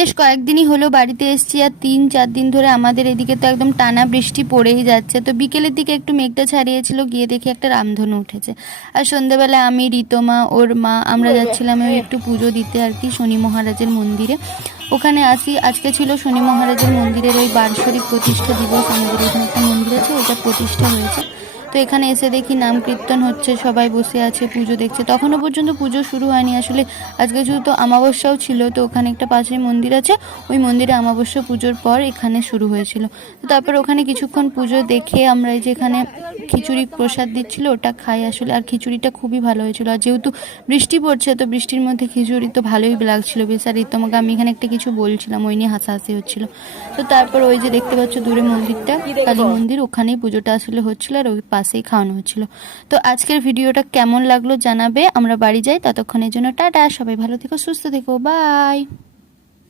বেশ কয়েকদিনই হলো বাড়িতে এসেছি, আর 3-4 দিন ধরে আমাদের এদিকে তো একদম টানা বৃষ্টি পড়েই যাচ্ছে। তো বিকেলের দিকে একটু মেঘটা ছাড়িয়েছিল, গিয়ে দেখি একটা রামধনু উঠেছে। আর সন্ধ্যেবেলা আমি, ঋতমা, ওর মা আমরা যাচ্ছিলাম একটু পুজো দিতে আর কি, শনি মহারাজের মন্দিরে। ওখানে আসি, আজকে ছিল শনি মহারাজের মন্দিরের ওই বার্ষিক প্রতিষ্ঠা দিবস। আমাদের এখানে একটা মন্দির আছে, ওটা প্রতিষ্ঠা হয়েছে। তো এখানে এসে দেখি নাম কীর্তন হচ্ছে, সবাই বসে আছে পুজো দেখছে। তখনও পর্যন্ত পুজো শুরু হয়নি আসলে, আজকে যেহেতু অমাবস্যাও ছিল। তো ওখানে একটা পাশে মন্দির আছে, ওই মন্দিরে অমাবস্যা পুজোর পর এখানে শুরু হয়েছিল। তো তারপর ওখানে কিছুক্ষণ পুজো দেখে আমরা এই যে এখানে খিচুড়ি প্রসাদ দিচ্ছিল, ওটা খাই আসলে। আর খিচুড়িটা খুবই ভালো হয়েছিল, আর যেহেতু বৃষ্টি পড়ছে তো বৃষ্টির মধ্যে খিচুড়ি তো ভালোই লাগছিল বেশ। আর তোমাকে আমি এখানে একটা কিছু বলছিলাম, ওই নিয়ে হাসাহাসি হচ্ছিল। তো তারপর ওই যে দেখতে পাচ্ছ দূরে মন্দিরটা, কালী মন্দির, ওখানেই পুজোটা আসলে হচ্ছিল, আর ওই পাশেই খাওয়ানো হচ্ছিল। তো আজকের ভিডিওটা কেমন লাগলো জানাবে। আমরা বাড়ি যাই, ততক্ষণের জন্য টাটা, সবাই ভালো থেকো, সুস্থ থেকো, বাই।